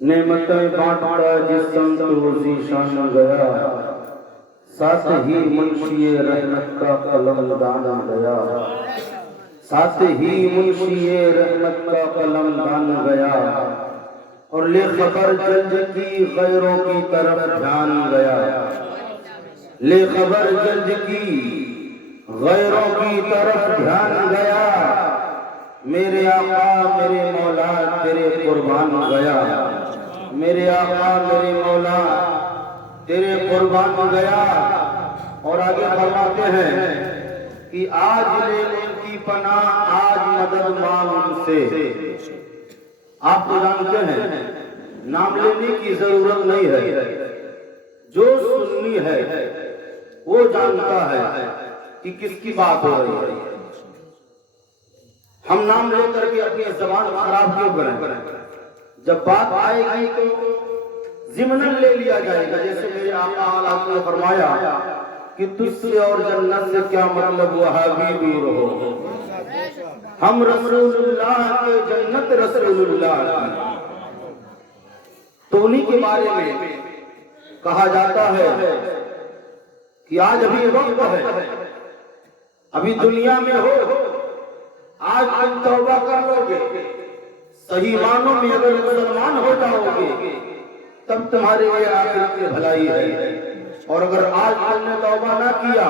نعمتیں بانٹتا جس سمت روزی شان گیا، ساتھ ہی منشی رحمت کا قلم دان گیا، ساتھ ہی منشی رحمت کا قلم دان گیا، اور لے خبر جلد کی غیروں کی طرف دھیان گیا، لے خبر جلد کی غیروں کی طرف دھیان گیا، میرے آقا میرے مولا تیرے قربان گیا، میرے آقا میرے مولا تیرے قربان گیا۔ اور آگے فرماتے ہیں کہ آج لے ان کی پناہ، آج مدد مانگ ان سے۔ آپ تو جانتے ہیں نام لینے کی ضرورت نہیں ہے، جو سنی ہے وہ جانتا ہے کہ کس کی بات ہو رہی ہے۔ ہم نام لے کر کے اپنی زبان خراب کیوں کریں؟ جب بات آئے گی تو ضمناً لے لیا جائے گا، جیسے میرے آقا علیہ نے فرمایا کہ تجھ سے اور جنت سے کیا مطلب، وہابی دور ہو، ہم رسول اللہ کے جنت رسول اللہ کی۔ تو انہی کے بارے میں کہا جاتا ہے کہ آج ابھی وقت ہے، ابھی دنیا میں ہو، آج تم توبہ کر لو گے، صحیح معنوں میں اگر مسلمان ہو جاؤ گے تب تمہارے لیے آخرت میں بھلائی ہے، اور اگر آج تم نے توبہ نہ کیا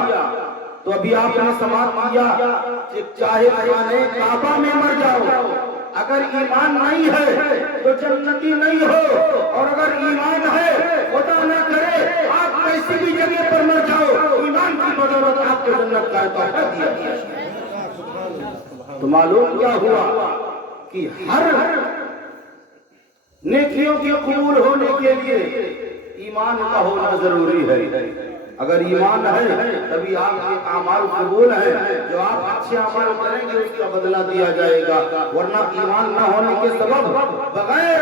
تو ابھی آپ نے سماعت کیا کہ چاہے خانے کعبہ میں مر جاؤ، اگر ایمان نہیں ہے تو جنتی نہیں ہو، اور اگر ایمان ہے خدا نہ کرے آپ کیسی بھی جگہ پر مر جاؤ، ایمان کی بدولت آپ کو جنت کا تحفہ دیا گیا۔ تو معلوم کیا ہوا کہ ہر نیکیوں کے قبول ہونے کے لیے ایمان کا ہونا ضروری ہے۔ اگر ایمان ہے تبھی آپ کے اعمال قبول ہیں، جو آپ اچھے اعمال کریں گے اس کا بدلہ دیا جائے گا، ورنہ ایمان نہ ہونے کے سبب بغیر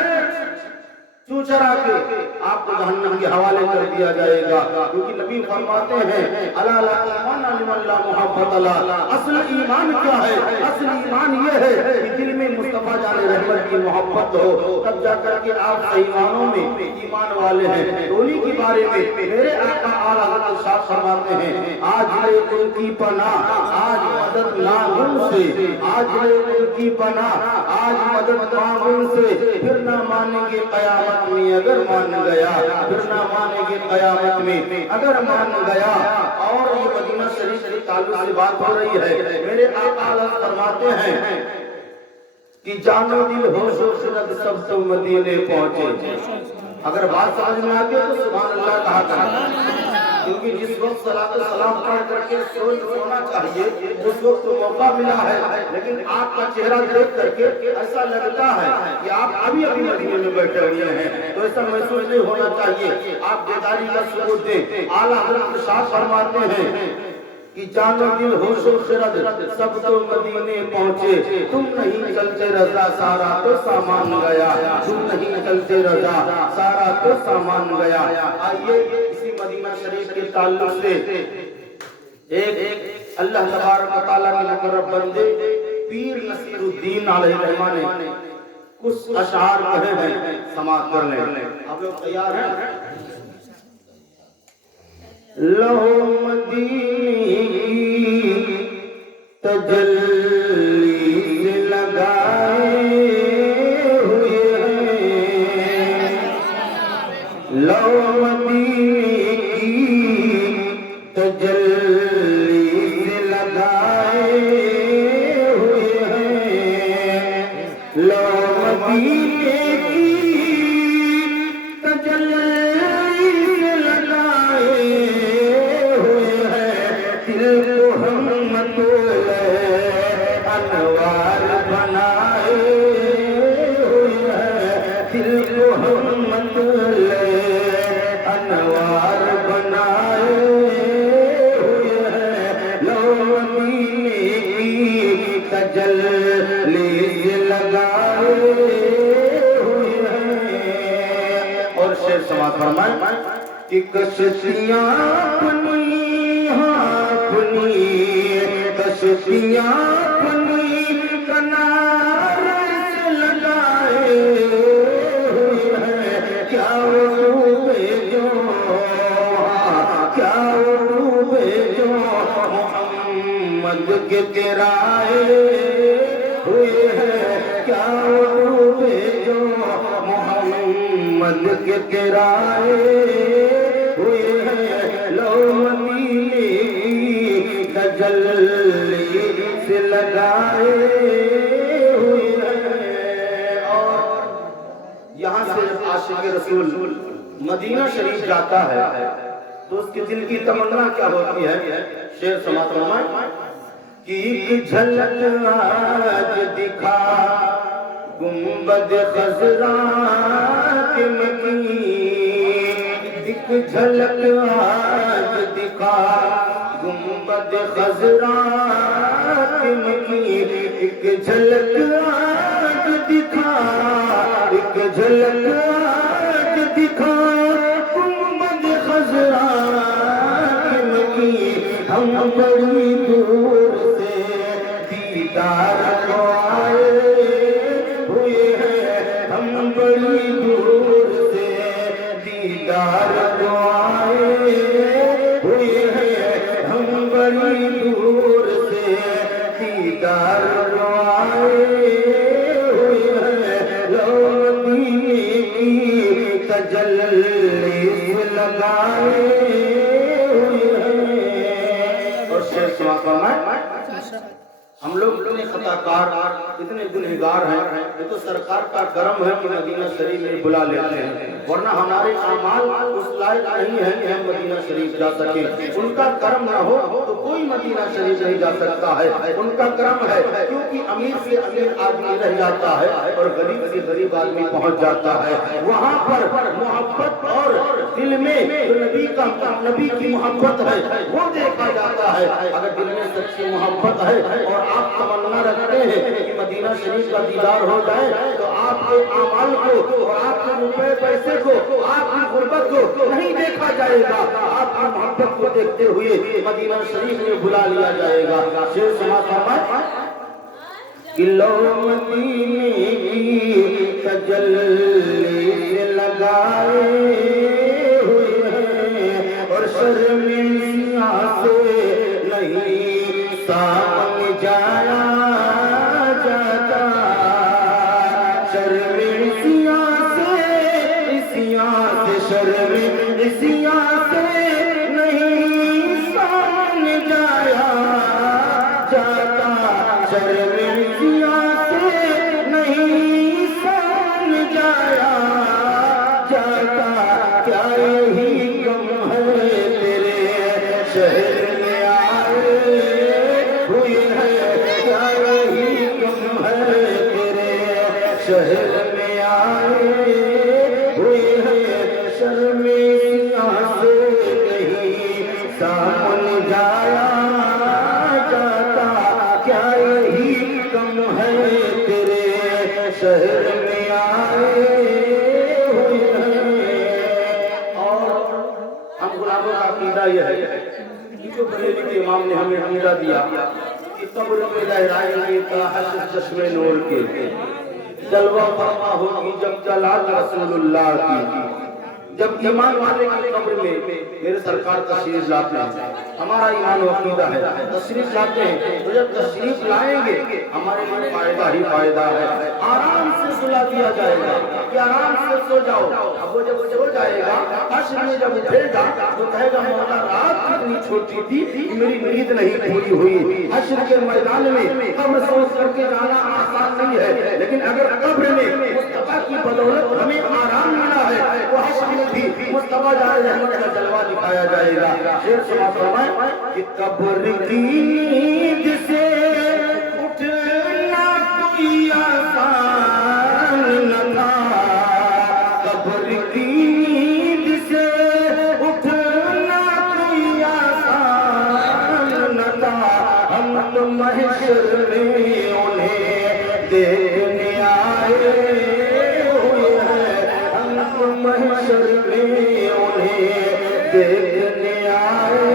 چو چرا کے آپ کو جہنم کے حوالے کر دیا جائے گا، کیونکہ نبی فرماتے ہیں الا لا ایمان لمن لا محبت له۔ اصل ایمان کیا ہے؟ اصل ایمان یہ ہے کہ دل میں مصطفیٰ جان رحمت کی محبت ہو، تب جا کر کے آپ صحیح معنوں میں ایمان والے ہیں۔ انہی کے بارے میں میرے آقا اعلیٰ حضرت ارشاد فرماتے ہیں آج لے ان کی پناہ، آج مدد مانگ ان سے، آج لے ان کی پناہ، آج مدد مانگ ان سے، پھر نہ مانیں گے قیامت میں اگر مان گیا، پھر نہ مانیں گے قیامت میں اگر مان گیا۔ اور یہ مدینہ شریف کے تعلق سے بات ہو رہی ہے، میرے آقا علیہ فرماتے ہیں کہ جان و دل ہوش و خرد سب تو مدینے پہنچے۔ اگر بات سمجھ میں آتی ہے تو سبحان اللہ کہا کریں، کیونکہ جس وقت صلاۃ السلام پڑھ کر کے سونا چاہیے اس وقت تو موقع ملا ہے، لیکن آپ کا چہرہ دیکھ کر کے ایسا لگتا ہے کہ آپ ابھی مدینے میں بیٹھے ہوئے ہیں، تو ایسا محسوس نہیں ہونا چاہیے۔ آپ بیداری کا ثبوت دیں۔ اعلیٰ حضرت ارشاد فرماتے ہیں کہ جان و دل ہوش و خرد سب تو مدینے پہنچے، تم نہیں چلتے رضا سارا تو سامان گیا، تم نہیں چلتے رضا سارا تو سامان گیا۔ آئیے اسی مدینہ شریف کے تعلق سے ایک اللہ تبارک و تعالیٰ کے مقرب بندے پیر نصیر الدین علیہ الرحمہ نے کچھ اشعار کہے ہیں، سماعت کر لیں۔ آپ لوگ تیار ہیں؟ لو مدینے کی تجلی سے لگائے ہوئے ہیں، لو مدینے کی تجلی سے لگائے ہوئے ہیں، لو مدینے کہ کشتیاں اپنی اپنی کشتیاں اپنی کنارے سے لگائے ہوئے ہیں، مد کے کرائے ہوئے ہیں لو مدینے کی تجلی سے لگائے ہوئے ہیں۔ اور یہاں سے عاشق رسول مدینہ شریف جاتا ہے تو اس کے دل کی تمنا کیا ہوتی ہے؟ شعر سماعت فرمائیں کہ ایک جھلک آج دکھا گنبد خضرا کے مکی، ایک جھلک آج دکھا گنبد خضرا کے مکی، ایک جھلک آج دکھا، ایک جھلک آج دکھا گنبد خضرا کے مکی، ہم بڑی دور سے دیدار کو آئے ہوئے ہیں، ہم بڑی دور سے دیدار کو آئے ہوئے ہیں، ہم بڑی دور سے دیدار کو آئے ہوئے ہیں، لو مدینے کی تجلی سے لگائے ہوئے ہیں۔ اور شعر سنا فرمائیں ہم لوگ اتنے خطا کار اتنے گنہگار ہیں، یہ تو سرکار کا کرم ہے کہ مدینہ شریف میں بلا لیتے ہیں، ورنہ ہمارے اعمال اس لائق نہیں ہیں کہ ہم مدینہ شریف جا سکیں۔ ان کا کرم نہ ہو تو کوئی مدینہ شریف نہیں جا سکتا ہے، ان کا کرم ہے کیونکہ امیر سے امیر آدمی رہ جاتا ہے اور غریب سے غریب آدمی پہنچ جاتا ہے۔ وہاں پر محبت اور دل میں جو نبی کی محبت ہے وہ دیکھا جاتا ہے۔ اگر دل میں سچی محبت ہے اور آپ تمنا رکھتے ہیں کہ مدینہ شریف کا دیدار ہو جائے تو آپ کے اعمال کو اور آپ کے روپے پیسے کو، آپ کی غربت کو نہیں دیکھا جائے گا، آپ کی محبت کو دیکھتے ہوئے مدینہ شریف میں بلا لیا جائے گا۔ شعر سماعت فرمائیں کہ لو مدینے کی تجلی سے لگائے ہوئے ہیں اور شرم سیاہ سے نہیں سامنے جایا جاتا، شرم سیاہ سے شرم سیاہ سے نہیں سامنے جایا جاتا، شرم سیاہ سے نہیں سامنے جایا جاتا، کیا یہی غم ہے تیرے شہر میں آئے ہوئے ہیں، کیا یہی غم ہے تیرے شہر میں آئے ہوئے ہیں، شرم سیاہ سے نہیں سامنے جایا جاتا، کیا یہی غم ہے تیرے شہر میں آئے ہوئے ہیں۔ اور ہم غلاموں کا عقیدہ یہ ہے کہ جو بریلوی کے امام نے ہمیں عقیدہ دیا کہ قبر میں لہرائیں گے تاحت چشمے نور کے، جلوہ فرما ہوگی جب جلال رسول اللہ کی، جب ایمان والے کی قبر میں میرے سرکار تشریف لاتے ہیں، ہمارا ایمان و عقیدہ ہے تشریف لاتے ہیں تو جب تشریف لائیں گے ہمارے لیے فائدہ ہی فائدہ ہے، آرام سے سلا دیا جائے گا کہ آرام سے سو جاؤ۔ اب وہ جب سو جائے گا حشر میں جب اٹھے گا تو کہے گا مولا رات کتنی چھوٹی تھی میری نیند نہیں پوری ہوئی۔ حشر کے میدان میں قبر سوچ کر کے جانا آسان نہیں ہے، لیکن اگر قبر میں مصطفیٰ کی بدولت ہمیں آرام ملا ہے تو حشر میں بھی مصطفیٰ جائے رحمت کا جلوہ دکھایا جائے گا۔ شعر سماعت فرمائیں کہ قبر کی نیند سے اٹھنا کوئی آسان نہ تھا، قبر کی نیند سے اٹھنا کوئی آسان نہ تھا، ہم تو محشر میں انہیں دیکھنے آئے ہوئے ہیں، ہم تو محشر میں انہیں دیکھنے آئے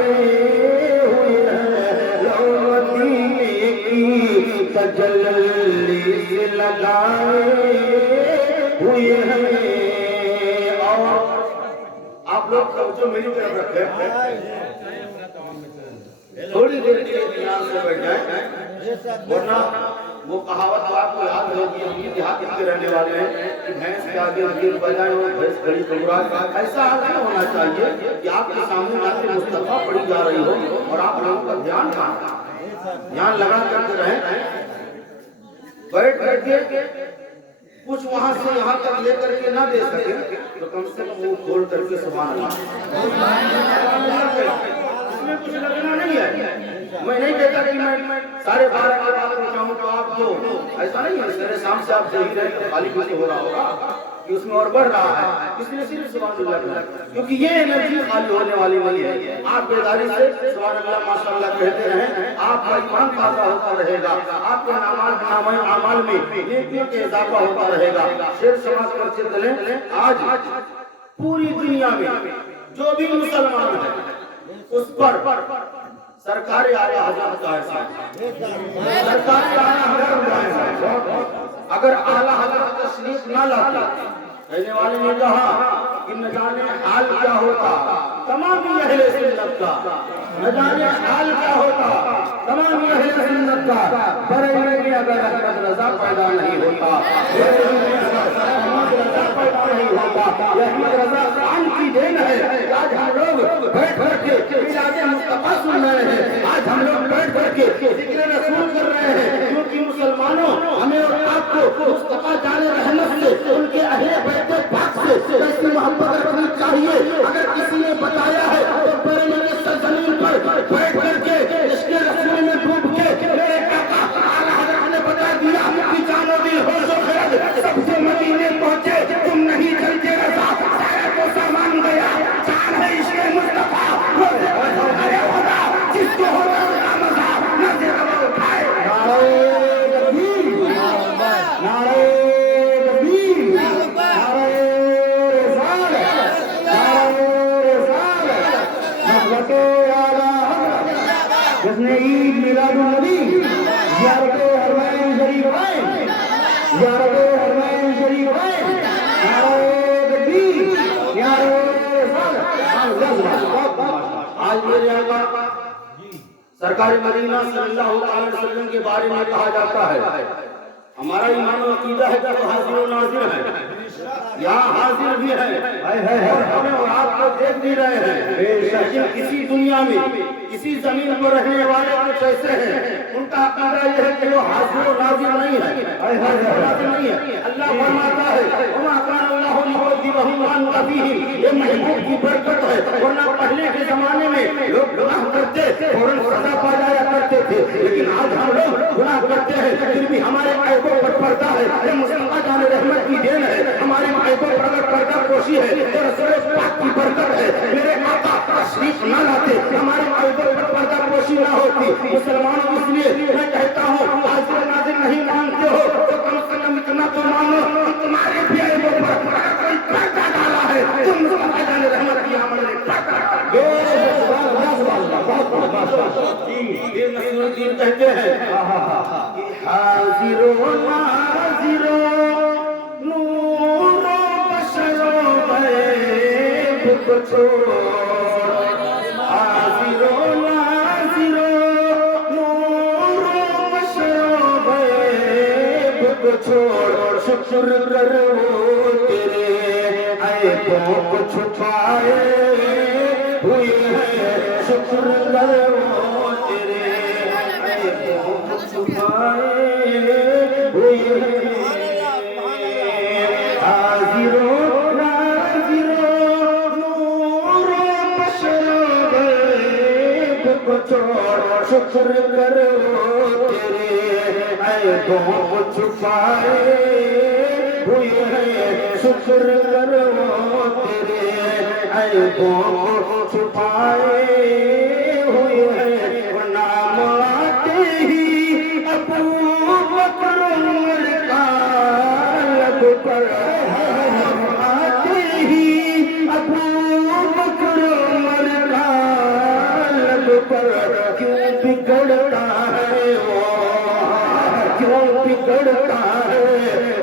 ہوئے ہیں، لو مدینے کی تجلی سے لگائے ہوئے ہیں۔ اور آپ لوگ توجہ میری طرف رکھیں، تھوڑی دیر کے لیے دھیان سے بیٹھ جائیں، ورنہ وہ کہاوت تو آپ کو یاد ہوگی، ہم یہ دیہات کے رہنے والے ہیں کہ بھینس کے آگے انجیر بجائے اور بھینس کھڑی کبرا، ایسا نہیں ہونا چاہیے کہ آپ کے سامنے جا کے مصطفیٰ پڑھی جا رہی ہو اور آپ لوگوں کا دھیان لگا کر کے رہیں، بیٹھ کر کے کچھ وہاں سے یہاں تک لے کر کے نہ دے سکے تو کم سے کم وہ کھول کر کے سبحان اللہ، اس میں کچھ لگنا نہیں ہے۔ میں نہیں کہتا کہ میں سارے 12 کے بعد پہنچاؤں تو آپ کو ایسا نہیں ہے، میرے سامنے سے آپ صحیح رہے تو خالی کچھ ہو رہا ہوگا کہ اس میں اور بڑھ رہا ہے، اس لیے صرف سبحان اللہ کرنا، کیونکہ یہ انرجی خالی ہونے والی نہیں ہے۔ آپ بیداری سے سبحان اللہ ماشاء اللہ کہتے رہیں، آپ کا ایمان تازہ ہوتا رہے گا، آپ کے اعمال میں نیکیوں کے اضافہ ہوتا رہے گا۔ شیر سماج کر کے چلیں، آج پوری دنیا میں جو بھی مسلمان ہے اس پر سرکاری اعلیٰ حضرت کا احسان، سرکاری اعلیٰ حضرت کا احسان۔ اگر اعلیٰ حضرت تشریف نہ لاتے، کہنے والے نے کہا کہ نہ جانے حال کیا ہوتا تمام اہل سنت کا، نہ جانے حال کیا ہوتا تمام اہل سنت کا، بریلوی میں اگر احمد رضا پیدا نہیں ہوتا، احمد رضا پیدا نہیں ہوتا، یہ احمد رضا خان کی دین ہے۔ آج ہم لوگ بیٹھ کر کے میلاد مصطفیٰ سن رہے ہیں، آج ہم لوگ بیٹھ کر کے ذکر رسول کر رہے ہیں، کیونکہ مسلمانوں ہمیں اور آپ کو مصطفیٰ جان رحمت سے، ان کے اہل بیت پاک سے ایسی محبت رکھنی چاہیے۔ اگر کسی نے بتایا ہے تو بریلی کی سرزمین پر بیٹھ کر کے عشق رسول میں ڈوب کے میرے آقا اعلیٰ حضرت نے بتا دیا کہ جان و دل ہوش و خرد سب سے مدینے پہنچے، تم نہیں چلتے رضا، سارے کو سامان گیا، جان ہے عشق مصطفیٰ، جس کو ہوتا ہے مزہ نظر اب اٹھائے۔ نعرہ تکبیر، نعرہ تکبیر، نعرہ رسالت، نعرہ رسالت، نغمت اعلیٰ حضرت، جس نے عید میلاد النبی زیارت حرمین شریفین، زیارت حرمین شریفین، نعرہ تکبیر، نعرہ رسالت۔ آج میرے آقا سرکار مدینہ صلی اللہ علیہ وسلم کے بارے میں کہا جاتا ہے، ہمارا ایمان و عقیدہ ہے کہ وہ حاضر و ناظر ہے، یہاں حاضر بھی ہے اور ہمیں اور آپ کو دیکھ بھی رہے ہیں، لیکن اسی دنیا میں اسی زمین پر رہنے والے کچھ ایسے ہیں ان کا عقیدہ یہ ہے کہ وہ حاضر و ناظر نہیں ہے۔ اللہ فرماتا ہے وَمَا كَانَ اللَّهُ لِيُعَذِّبَهُمْ وَأَنْتَ فِيهِمْ، یہ محبوب کی برکت ہے، ورنہ پہلے کے زمانے میں لوگ گناہ کرتے فوراً سزا پا جایا کرتے تھے، لیکن آج ہم لوگ گناہ کرتے ہیں پھر بھی ہمارے عیبوں پر پردہ ہے، یہ مصطفیٰ جان رحمت کی دین ہے، ہمارے عیبوں پر اگر پردہ پوشی ہے تو رسول پاک کی برکت ہے۔ میرے آقا تشریف نہ لاتے ہمارے عیبوں پر پردہ پوشی نہ ہوتی۔ مسلمانوں اس لیے میں کہتا ہوں حاضر ناظر نہیں مانتے ہو تو کم سے کم اتنا تو مانو تمہارے بھی عیبوں پر کوئی پردہ ڈالا ہے، تم مصطفیٰ جان رحمت کی عمل نے پردہ کہتے ہیں حاضر و ناظر نور و بشر و غیب کو چھوڑ، حاضر و ناظر نور و بشر و غیب کو چھوڑ، شکر کرو تیرے عیبوں کو چھپائے ہوئے ہیں، شکر کرو تیرے عیبوں کو چھپائے ہوئے ہیں، حاضر و ناظر نور و بشر و غیب کو چھوڑ، شکر کرو تیرے عیبوں کو چھپائے ہوئے ہیں، شکر کرو تیرے عیبوں کو چھپائے ہوئے ہیں۔ نام آتے ہی ابو بکر عمر کا لب پر، آتے ہی ابو بکر عمر کا لب پر، کیوں بگڑتا ہے وہ، کیوں بگڑتا ہے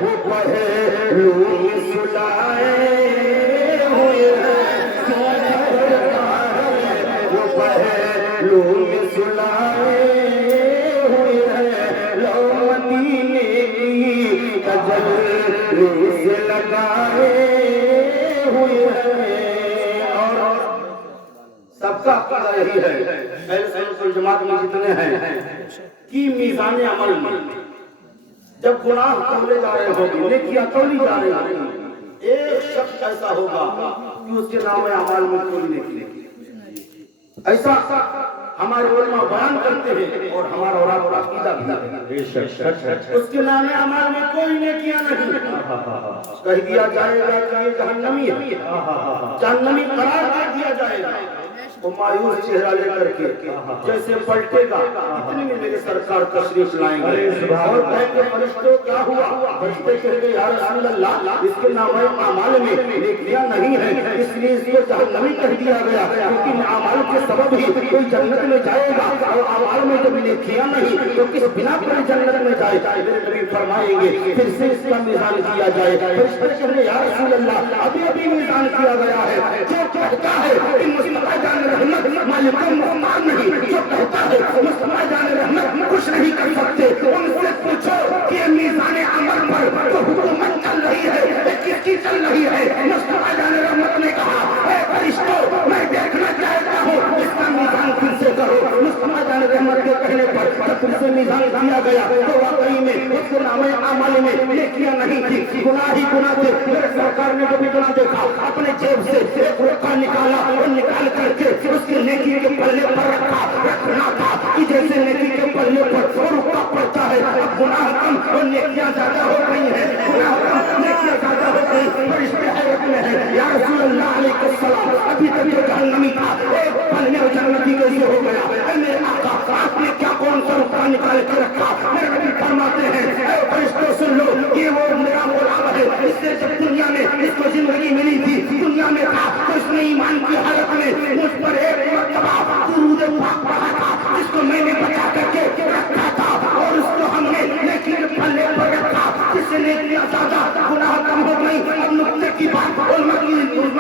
وہ پہلو میں سلائے ہوئے ہیں، کیوں بگڑتا ہے وہ پہلو میں سلائے ہوئے ہیں، لو مدینہ لگائے ہوئے ہیں اور سب کا عقیدہ یہی ہے اہل سنت والجماعت میں جتنے ہیں کہ میزان عمل میں جب گناہ تولے جا رہے ہوگی نیکیاں تولی جا رہی ہوگی ایک شخص ایسا ہوگا کہ اس کے نام اعمال میں کوئی نیکی نہیں ایسا ہمارے علماء بیان کرتے ہیں اور ہمارا اور عقیدہ بھی ہے اس کے نام اعمال میں کوئی نیکیاں نہیں کہہ دیا جائے گا کہ یہ جہنمی ہے جہنمی قرار دے دیا جائے گا وہ مایوس چہرہ لے کر کے جیسے پلٹے گا اتنی میں میرے سرکار تشریف لائیں گے اور کہیں گے فرشتوں کیا ہوا فرشتے کہیں گے یا رسول اللہ اس کے نام اعمال میں نیکیاں نہیں ہیں اس لیے اس کو جہنمی کہہ دیا گیا کیونکہ اعمال کے سبب ہی کوئی جنت میں جائے گا اور اعمال میں جب نیکیاں نہیں تو کس بنا پر جنت میں جائے میرے نبی فرمائیں گے پھر سے اس کا میزان کیا جائے فرشتے کہیں گے یا رسول اللہ ابھی ابھی میزان کیا گیا ہے جو کہتا ہے کہ مصطفیٰ جان رحمت مالک محمد نہیں جو کہتا ہے مصطفیٰ جان رحمت کچھ نہیں کر سکتے ان سے پوچھو کہ میزان عمل پر جو حکومت چل رہی ہے کس کی چل رہی ہے مصطفیٰ جان رحمت نے کہا اے فرشتوں میں دیکھنا چاہتا ہوں اس کا میزان پھر سے کرو مصطفیٰ جان رحمت کے کہنے پر جب پھر سے میزان کیا گیا تو واقعی میں اس کے نام اعمال میں نیکیاں نہیں تھی گناہ ہی گناہ تھے میرے سرکار نے جب اتنا دیکھا اپنے جیب سے ایک روکا نکالا اور نکال کر کے اس کے نیکی کے پلے پر رکھنا تھا کہ جیسے نیکی کے پلے پر وہ رکا پڑتا ہے اب گناہ کم اور نیکیاں زیادہ ہو گئی ہیں گناہ کم نیکیاں زیادہ ہو گئی فرشتے حیرت میں ہیں یا رسول اللہ علیہ السلام ابھی تک جو جہنمی تھا ایک پل میں جنتی کیسے ہو گیا اے میرے آقا آپ نے کیا کون سا رکا نکال کے رکھا میرے نبی فرماتے ہیں اے فرشتوں سن لو یہ وہ میرا غلام ہے اس سے جب دنیا میں اس کو زندگی ملی تھی دنیا میں تھا تو اس نے ایمان کی حالت میں مجھ پر ایک مرتبہ درود پاک پڑھا تھا جس کو میں نے بچا کر کے رکھا تھا اور اس کو ہم نے نیکی کے پلے پر رکھا جس سے نیکیاں زیادہ گناہ کم ہو گئی اب نقطے کی بات علماء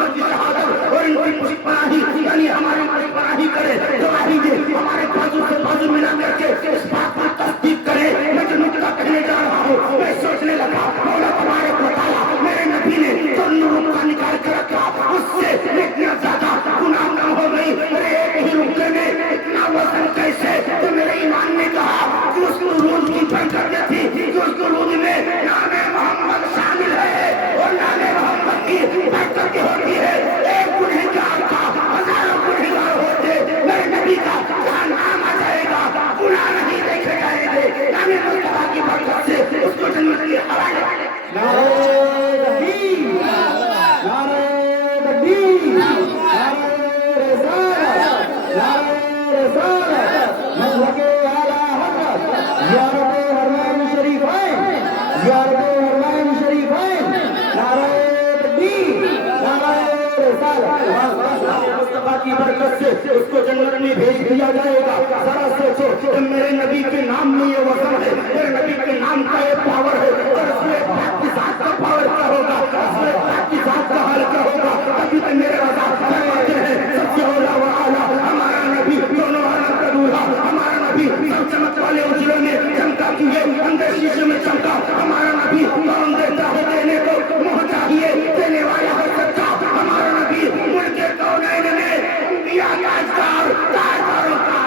کی شہادت اور ان کی پشپناہی یعنی ہماری پشپناہی کرے گواہی دے ہمارے بازو سے بازو ملا کر کے اس بات پر تصدیق کرے میں جو نقطہ کہنے جا رہا ہوں میں سوچنے لگا مولا تبارک و تعالیٰ میرے نبی نے جو نقطہ نکال کر رکھا اس سے نیکیاں زیادہ گناہ کم ہو گئی میرے ایک ہی رکنے میں اتنا وزن کیسے تو میرے ایمان نے کہا کہ اس کو روز کی پہنچ تھی کہ اس کو روز میں نام محمد شامل ہے اور نام محمد کی برکت ہوتی ہے ایک گنہگار کا ہزاروں گنہگار ہوتے میرے نبی کا جہاں نام آ جائے گا گناہ نہیں دیکھے جائیں گے نام مصطفیٰ کی برکت سے اس کو جنت کی ہوا نعرہ تکبیر نعرہ تکبیر نعرہ رسالت نعرہ رسالت مسلک اعلیٰ حضرت زیارت حرمین شریفین زیارت حرمین شریفین نعرہ تکبیر نعرہ رسالت مصطفیٰ کی برکت سے اس کو جنت میں بھیج دیا جائے گا ذرا سوچو کہ میرے نبی کے نام میں یہ وزن ہے میرے نبی کے نام کا یہ پاور ہے اور اس میں پاک کی ذات کا پاور کیا ہوگا اس میں پاک کی ذات کا حال کیا ہوگا تبھی تو میرے رضا فرماتے ہیں سب سے اولا و اعلیٰ ہمارا نبی دونوں عالم کا دولہا ہمارا نبی سب چمک والے اجروں میں چمکا کیے اندر شیشے میں چمکا ہمارا نبی کون دیتا ہے دینے کو منہ چاہیے دینے والا ہے سچا ہمارا نبی ملک کونین میں انبیاء کا اجدار تاجداروں کا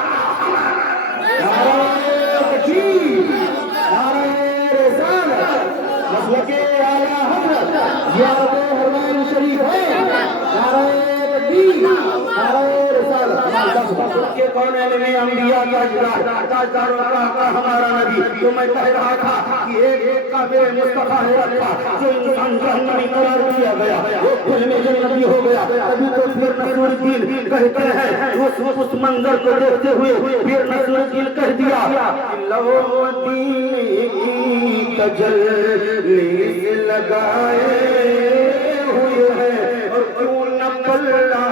نعرہ تکبیر نعرہ رسالت مسلک اعلیٰ حضرت زیارت حرمین شریفین نعرہ تکبیر نعرہ رسالت کے کونین میں انبیاء کا اجدار تاجداروں کا ہمارا نبی تو میں کہہ رہا تھا کہ ایک کا میرے مصطفیٰ ہے اللہ جو انسان جہنمی قرار دیا گیا وہ پھر میں جنتی ہو گیا ابھی تو پھر نصر الدین کہتے ہیں اس منظر کو دیکھتے ہوئے پھر نصر الدین کہہ دیا لو دین کی تجلی لگائے ہوئے ہیں اور کیوں نہ پلہ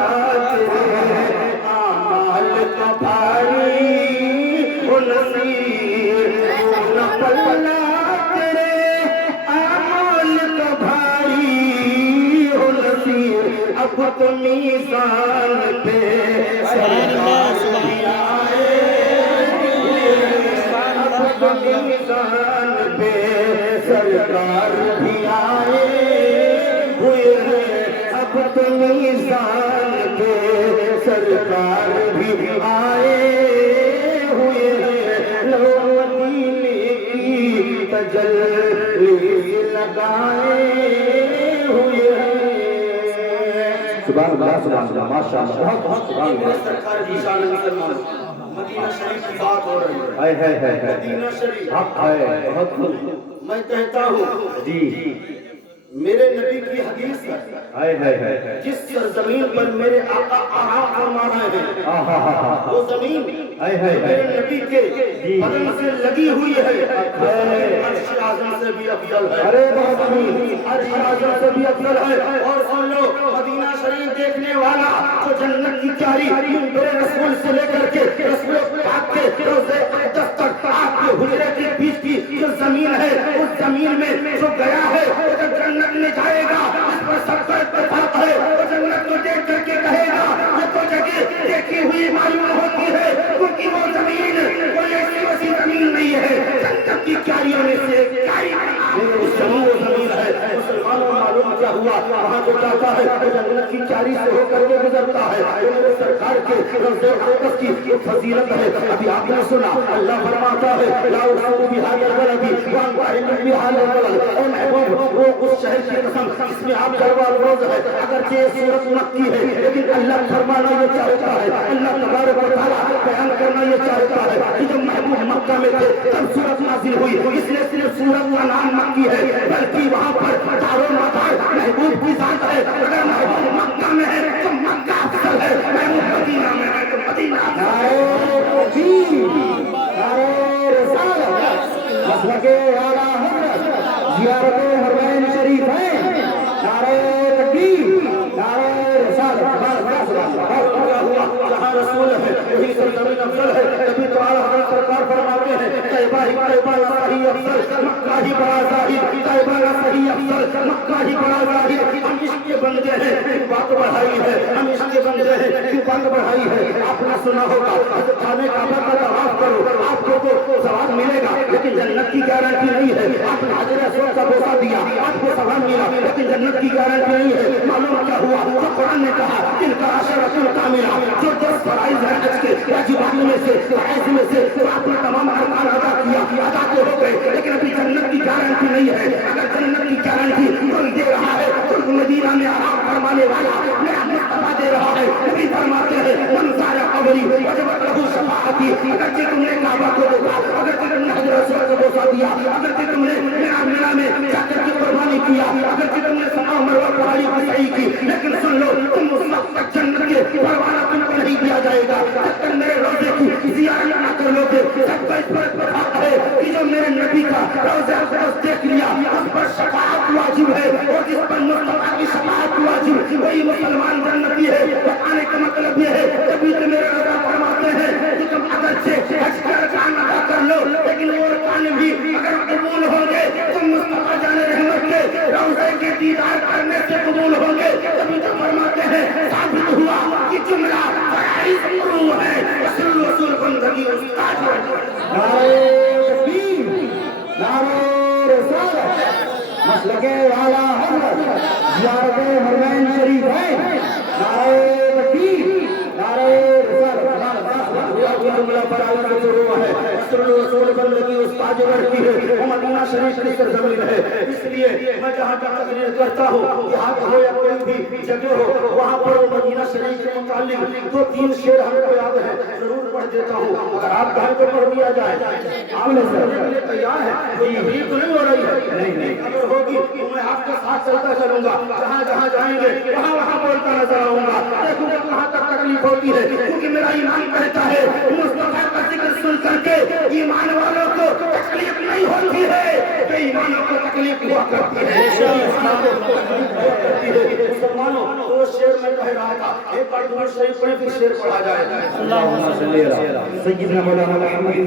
تیرے اعمال کا بھاری وہ نصیر کیوں نہ پلہ تیرے اعمال کا بھاری وہ نصیر اب تو میزان پہ سرکار بھی آئے اب تو میزان پہ سرکار بھی آئے انسان کے سرکار بھی آئے ہوئے ہیں، لو مدینے کی تجلی لگائے ہوئے ہیں۔ سبحان اللہ سبحان اللہ، ماشاء اللہ، بہت سبحان اللہ۔ سرکار کی شان مسلمان، مدینہ شریف کی بات ہو رہی ہے، مدینہ شریف حق ہے، بہت خوب۔ میں کہتا ہوں جی میرے نبی کی حدیث ہے، جس سرزمین پر میرے آقا آرام فرما رہے ہیں وہ زمین میرے نبی کے بدن سے لگی ہوئی ہے، عرش اعظم سے بھی افضل ہے، عرش اعظم سے بھی افضل ہے۔ اور سن لو، مدینہ شریف دیکھنے والا تو جنت کی چاری میرے رسول سے لے کر کے رسول پاک کے روضے اقدس تک آپ کے حجرے کے بیچ کی جو زمین ہے، اس زمین میں جو گیا ہے وہ جب جنت میں جائے گا اس پر سب کا اتفاق ہے، وہ جنت کو دیکھ کر کے کہے گا یہ تو جگہ دیکھی ہوئی معلوم ہوتی ہے، کیونکہ وہ زمین کوئی ایسی ویسی زمین نہیں ہے، جنت کی کیاریوں میں سے وہ زمین ہے۔ مسلمانوں معلوم کیا ہوا، وہاں جو جاتا ہے وہ جنت کی کیاری سے ہو کر کے گزرتا ہے، وہ میرے سرکار کے روضے اقدس کی فضیلت ہے۔ ابھی آپ نے سنا اللہ فرماتا ہے لا اقسم بهذا البلد وانت حل بهذا البلد، اے محبوب وہ اس شہر کی قسم اس میں آپ جلوہ افروز ہے، اگرچہ یہ سورت مکی ہے لیکن اللہ فرمانا یہ چاہتا ہے، اللہ تبارک و تعالیٰ بیان کرنا یہ چاہتا ہے کہ جب محبوب مکہ میں تھے تب سورت نازل ہوئی، اس لیے صرف سورت کا نام مکی ہے بلکہ وہاں پر دار و مدار محبوب کی ذات ہے۔ اگر محبوب مکہ میں ہے تو مکہ افضل ہے، محبوب مدینہ میں ہے تو مدینہ مسلک اعلیٰ حضرت زیارت حرمین شریف ہے، نعرہ تکبیر، نعرہ رسالت، جہاں رسول ہے وہی سرزمین افضل ہے۔ کبھی تو اعلیٰ حضرت سرکار فرماتے ہیں طیبہ ہی صحیح افضل، مکہ ہی بڑا ظاہر، طیبہ کا صحیح افضل، مکہ ہی بڑا ظاہر۔ ہم عشق کے بندے ہیں کیوں بات بڑھائی ہے، ہم عشق کے بندے ہیں کیوں بات بڑھائی ہے۔ آپ نے سنا ہوگا خانہ کعبہ کا طواف کرو آپ کو تو ثواب ملے گا لیکن جنت کی گارنٹی نہیں ہے۔ آپ نے حجر اسود کا بوسہ دیا آپ کو ثواب ملا لیکن جنت کی گارنٹی نہیں ہے۔ معلوم کیا ہوا، تو قرآن نے کہا ان کا عشرۃ کاملہ، جو 10 فرائض ہیں حج کے واجبات میں سے فرائض میں سے تو آپ نے تمام ارکان ادا کیا، ادا تو ہو گئے لیکن ابھی جنت کی گارنٹی نہیں ہے۔ اگر جنت کی گارنٹی کوئی دے رہا ہے تو مدینہ میں آرام فرمانے والا میرا مصطفیٰ دے رہا ہے۔ نبی فرماتے ہیں من زار قبری وجبت لہ شفاعتی، اگرچہ تم نے کعبہ کو دیکھا، اگرچہ تم نے حجر اسود کو بوسہ دیا، اگرچہ تم نے مینا میں جا کر کے قربانی کیا، اگرچہ تم نے صفا مروہ پڑھائی کی صحیح کی، لیکن سن لو تم اس وقت تک جنت کے پروانہ تم کو نہیں دیا جائے گا جب تک میرے روزے کی زیارت نہ کر لو گے۔ سب کا اس پر اتفاق ہے کہ جو میرے نبی کا روزہ اقدس دیکھ لیا اس پر شفاعت واجب ہے، اور جس پر مصطفیٰ کی شفاعت واجب وہی مسلمان جنتی ہے۔ بتانے کا مطلب یہ ہے تبھی تو میرے رضا فرماتے ہیں کہ تم اگرچہ حج کا ارکان ادا کر لو لیکن وہ ارکان بھی اگر قبول ہوں گے تو مصطفیٰ جان رحمت کے روضے کے دیدار کرنے سے قبول ہوں گے۔ تبھی تو فرماتے ہیں ثابت ہوا کہ جملہ فرائض شروع ہے، رسول رسول بندگی استاد نعرہ تکبیر، نعرہ رسالت، مسلک اعلیٰ حضرت زیارت حرمین شریف ہے، نعرہ تکبیر، نعرہ رسالت، جملہ فرائض سے شروع ہے، رسول بندگی استاد کی ہے، وہ مدینہ شریف کی سرزمین ہے۔ اس لیے میں جہاں جہاں تقریر کرتا ہوں یہاں ہو یا کوئی بھی جگہ ہو وہاں پر مدینہ شریف کے متعلق 2-3 شعر ہم کو یاد ہے ضرور پڑھ دیتا ہوں، اگر آپ گھر کو پڑھ دیا جائے آپ نے تیار ہے، کوئی تکلیف تو نہیں ہو رہی ہے؟ نہیں، اگر ہوگی تو میں آپ کے ساتھ چلتا چلوں گا، جہاں جہاں جائیں گے وہاں وہاں بولتا نظر آؤں گا، دیکھوں گا کہاں تک تکلیف ہوتی ہے، کیونکہ میرا ایمان کہتا ہے مصطفیٰ کا ذکر سن کر کے ایمان والوں کو تکلیف نہیں ہوتی ہے، بے ایمانوں کو تکلیف ہوا کرتی ہے۔ مسلمانوں دو شعر میں کہہ رہا تھا، ایک بار درود شریف پڑھیں پھر شعر پڑھا جائے۔ اللہم صلی علی سیدنا مولانا محمد